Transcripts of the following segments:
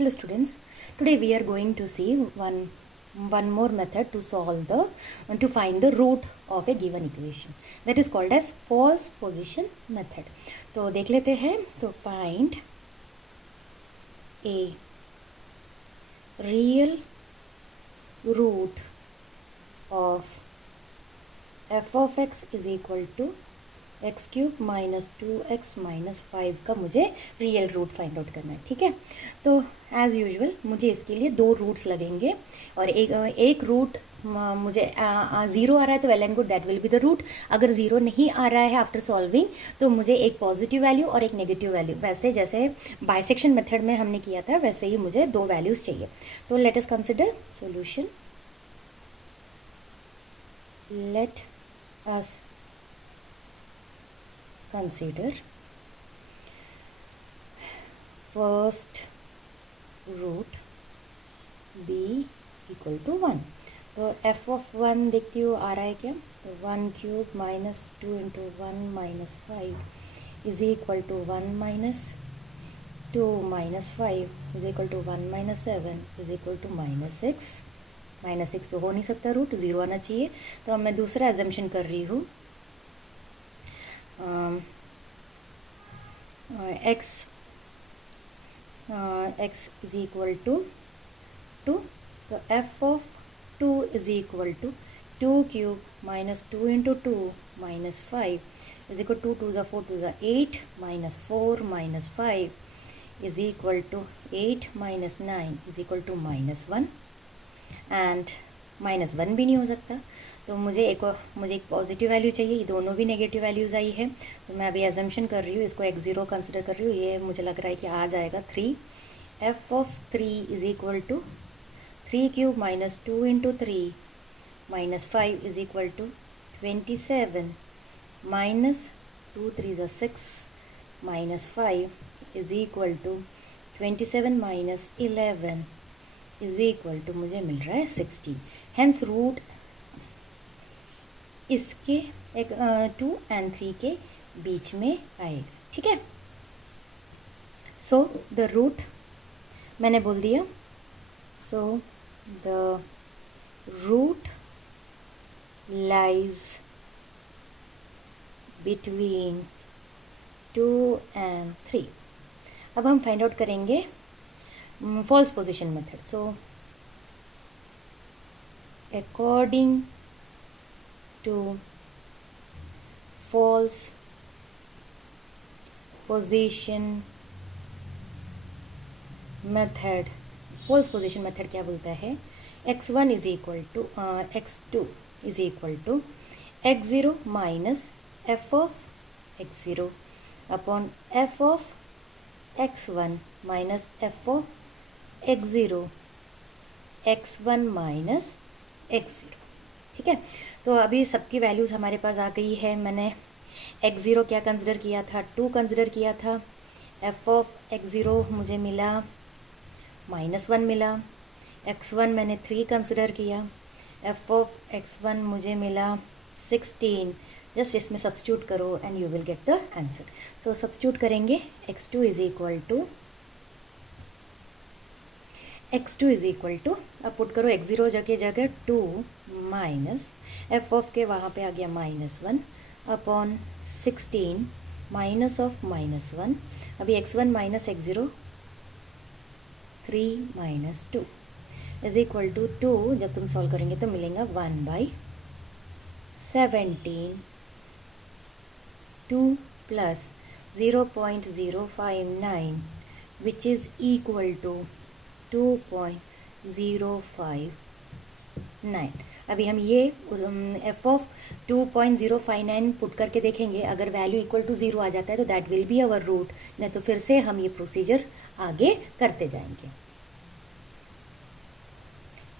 Hello students, today we are going to see one more method to find the root of a given equation, that is called as false position method. तो देख लेते हैं. तो find a real root of f of x is equal to x cube minus 2x minus 5 का मुझे real root find out करना है. ठीक है, तो एज़ यूजुअल मुझे इसके लिए दो रूट्स लगेंगे और एक रूट मुझे ज़ीरो आ रहा है तो well and good, that will be the root. अगर ज़ीरो नहीं आ रहा है आफ्टर सॉल्विंग तो मुझे एक पॉजिटिव वैल्यू और एक नेगेटिव वैल्यू, वैसे जैसे बाइसेक्शन मेथड में हमने किया था वैसे ही मुझे दो वैल्यूज़ चाहिए. तो let us consider solution. Let us consider first root b equal to 1. तो f of 1 देखती हूँ आ रहा है क्या. तो 1 cube minus 2 into 1 minus 5 is equal to 1 minus 2 minus 5 is equal to 1 minus 7 is equal to minus 6. Minus 6 तो हो नहीं सकता, रूट ज़ीरो आना चाहिए. तो अब मैं दूसरा एजम्पशन कर रही हूँ. x is equal to 2. तो f of 2 is equal to 2 cube minus 2 into 2 minus 5 is equal to 2 to the 4 to the 8 minus 4 minus 5 is equal to 8 minus 9 is equal to minus 1. and minus 1 भी नहीं हो सकता, तो मुझे एक positive value चाहिए. ये दोनों भी नेगेटिव वैल्यूज़ आई है, तो मैं अभी एजम्पशन कर रही हूँ, इसको x0 कंसिडर कर रही हूँ. ये मुझे लग रहा है कि आ जाएगा 3. f of 3 is equal to 3 cube minus 2 into 3 minus 5 is equal to 27 minus 2 3 ज़ा 6 minus 5 is equal to 27 minus 11 is equal to मुझे मिल रहा है 16. हेंस रूट इसके 2 एंड 3 के बीच में आएगा. ठीक है, सो द रूट मैंने बोल दिया. So the root lies between 2 and 3. अब हम फाइंड आउट करेंगे false position method. So according to false position method, false position method क्या बोलता है, x1 is equal to x2 is equal to x0 minus f of x0 upon f of x1 minus f of x0 x1 minus x0. ठीक है, तो अभी सबकी values हमारे पास आ गई है. मैंने x0 क्या कंसिडर किया था, 2 कंसिडर किया था. f ऑफ x0 मुझे मिला -1 मिला. x1 मैंने 3 कंसिडर किया. f ऑफ x1 मुझे मिला 16. जस्ट इसमें सब्स्टिट्यूट करो and you will get the answer. So substitute करेंगे. x2 इज इक्वल टू अब पुट करो x0 जगह 2 माइनस f ऑफ के वहाँ पे आ गया -1 अपॉन 16 माइनस ऑफ -1. अभी x1 minus x0 3 minus 2 is equal to 2. जब तुम सॉल्व करेंगे तो मिलेगा 1/17. 2 प्लस 0.059 विच इज़ इक्वल टू 2.059. अभी हम ये f ऑफ 2.059 पुट करके देखेंगे. अगर वैल्यू इक्वल टू 0 आ जाता है तो that will be our root, नहीं तो फिर से हम ये प्रोसीजर आगे करते जाएंगे.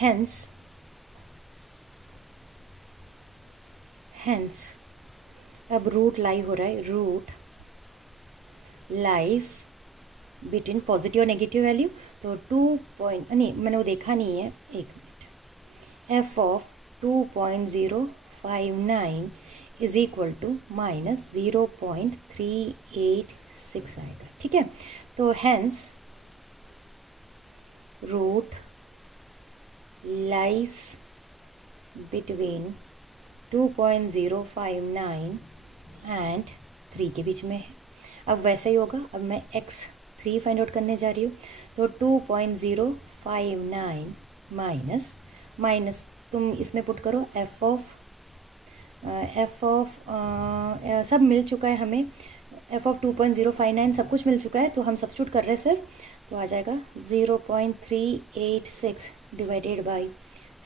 हेंस अब रूट लाई हो रहा है. रूट लाइज बिटवीन पॉजिटिव और नेगेटिव वैल्यू. तो 2 पॉइंट नहीं, मैंने वो देखा नहीं है, एक minute. f of 2.059 is equal to minus 0.386 आएगा. ठीक है, तो hence root lies between 2.059 and 3 के बीच में है। अब वैसा ही होगा, अब मैं x3 फाइंड आउट करने जा रही हूँ, तो 2.059 माइनस माइनस तुम इसमें पुट करो एफ ऑफ सब मिल चुका है हमें, एफ ऑफ 2.059 सब कुछ मिल चुका है, तो हम सब्स्टिट्यूट कर रहे हैं सिर्फ, तो आ जाएगा 0.386 divided by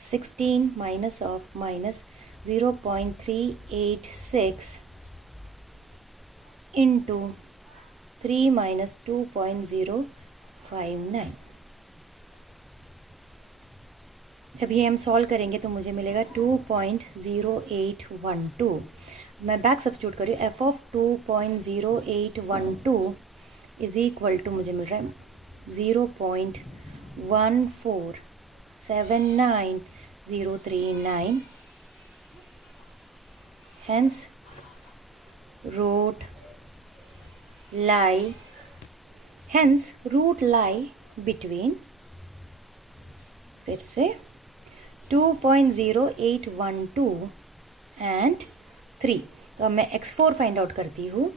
16 minus of minus 0.386 into 3 minus 2.059। जब ये हम सॉल्व करेंगे तो मुझे मिलेगा 2.0812। मैं बैक सब्स्टिट्यूट कर रही हूँ, F of 2.0812 is equal to मुझे मिल रहा है 0.1479039, hence root lie between, फिर से 2.0812 एंड 3। तो अब मैं x4 फाइंड आउट करती हूँ,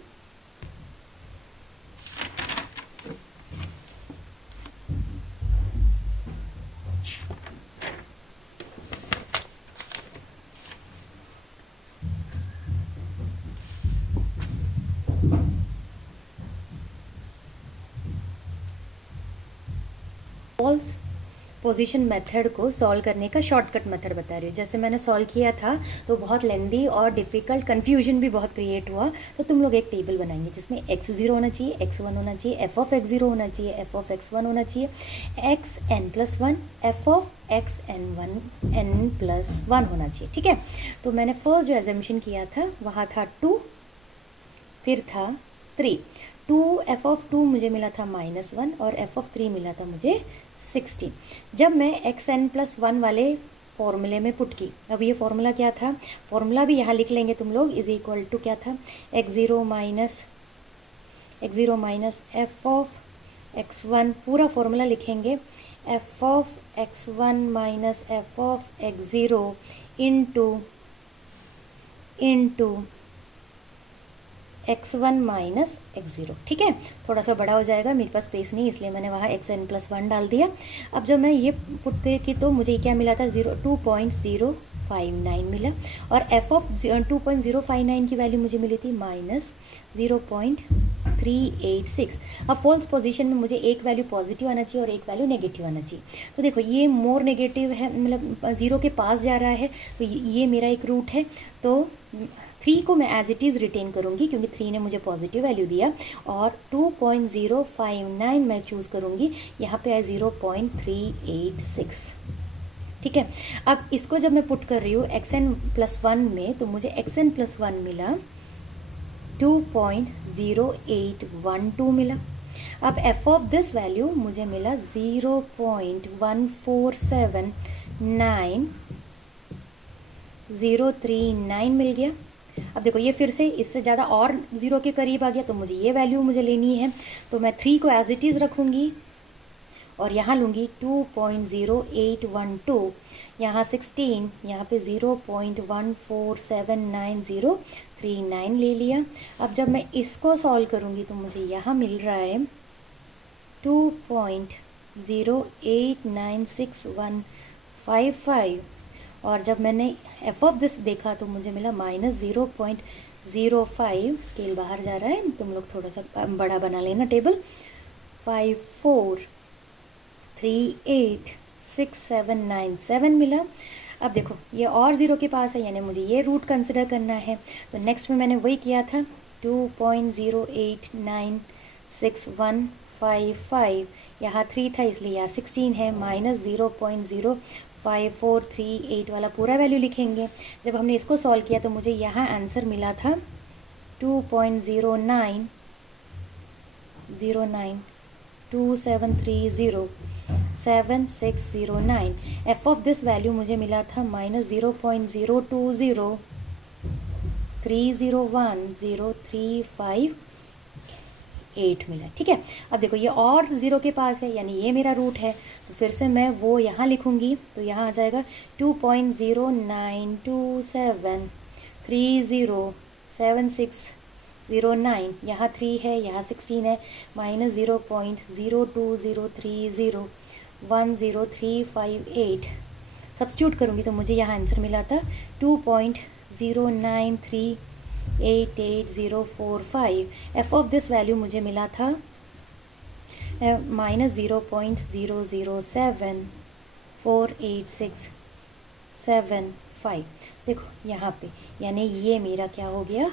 फॉल्स पोजीशन मेथड को सॉल्व करने का शॉर्टकट मेथड बता रही हूँ। जैसे मैंने सॉल्व किया था तो बहुत लेंदी और डिफ़िकल्ट, कन्फ्यूजन भी बहुत क्रिएट हुआ, तो तुम लोग एक टेबल बनाएंगे जिसमें x0 होना चाहिए, x1 होना चाहिए, f ऑफ x0 होना चाहिए, f ऑफ x1 होना चाहिए, xn+1 f ऑफ xn+1 होना चाहिए। ठीक है, तो मैंने फर्स्ट जो एजम्पशन किया था वहाँ था 2, फिर था 3। 2 f ऑफ 2 मुझे मिला था -1 और f ऑफ 3 मिला था मुझे 16। जब मैं xn+1 वाले फॉर्मूले में पुट की, अब ये फॉर्मूला क्या था, फॉर्मूला भी यहाँ लिख लेंगे तुम लोग, इज इक्वल टू क्या था, x0 minus f of x1, पूरा फॉर्मूला लिखेंगे, f of x1 minus f of x0 into x1 minus x0। ठीक है, थोड़ा सा बड़ा हो जाएगा, मेरे पास स्पेस नहीं, इसलिए मैंने वहाँ xn+1 डाल दिया। अब जब मैं ये पुट की तो मुझे क्या मिला था, 2.059 मिला, और f ऑफ 2.059 की वैल्यू मुझे मिली थी -0.386। अब फॉल्स पोजीशन में मुझे एक वैल्यू पॉजिटिव आना चाहिए और एक वैल्यू नेगेटिव आना चाहिए। तो देखो ये मोर नेगेटिव है, मतलब 0 के पास जा रहा है, तो ये मेरा एक रूट है, तो 3 को मैं एज इट इज़ रिटेन करूँगी क्योंकि 3 ने मुझे पॉजिटिव वैल्यू दिया, और 2.059 मैं चूज़ करूँगी, यहाँ पे है 0.386। ठीक है, अब इसको जब मैं पुट कर रही हूँ xn+1 में, तो मुझे xn+1 मिला 2.0812 मिला। अब f ऑफ दिस वैल्यू मुझे मिला 0.1479039 मिल गया। अब देखो ये फिर से इससे ज़्यादा और 0 के करीब आ गया, तो मुझे ये वैल्यू मुझे लेनी है, तो मैं 3 को एज इट इज़ रखूँगी और यहाँ लूँगी 2.0812, यहाँ 16, यहाँ पे 0.1479039 ले लिया। अब जब मैं इसको सॉल्व करूँगी तो मुझे यहाँ मिल रहा है 2.089615, और जब मैंने f ऑफ दिस देखा तो मुझे मिला -0.05। स्केल बाहर जा रहा है, तुम लोग थोड़ा सा बड़ा बना लेना टेबल। 54386797 मिला। अब देखो ये और 0 के पास है, यानी मुझे ये रूट कंसिडर करना है, तो नेक्स्ट में मैंने वही किया था, 2.0896155, यहाँ 3 था इसलिए यहाँ 16 है, -0.05438 वाला पूरा वैल्यू लिखेंगे। जब हमने इसको सॉल्व किया तो मुझे यहाँ आंसर मिला था 2.0927307609। एफ ऑफ दिस वैल्यू मुझे मिला था -0.020301035 8 मिला। ठीक है, अब देखो ये और 0 के पास है, यानी ये मेरा रूट है, तो फिर से मैं वो यहाँ लिखूँगी, तो यहाँ आ जाएगा 2.0927307609, यहाँ 3 है, यहाँ 16 है, माइनस 0.02030100358। सब्स्टिट्यूट करूँगी तो मुझे यहाँ आंसर मिला था 2.093888045। एफ ऑफ दिस वैल्यू मुझे मिला था माइनस 0.00748675। देखो यहाँ पे, यानी ये मेरा क्या हो गया,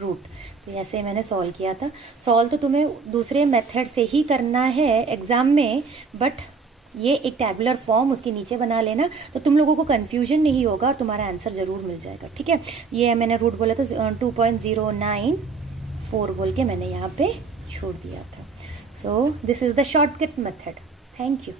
रूट। तो ऐसे मैंने सॉल्व किया था। सॉल्व तो तुम्हें दूसरे मेथड से ही करना है एग्ज़ाम में, बट ये एक टैबुलर फॉर्म उसके नीचे बना लेना, तो तुम लोगों को कन्फ्यूजन नहीं होगा और तुम्हारा आंसर ज़रूर मिल जाएगा। ठीक है, ये मैंने रूट बोला था 2.094 बोल के मैंने यहाँ पे छोड़ दिया था। So this is the shortcut method. Thank you.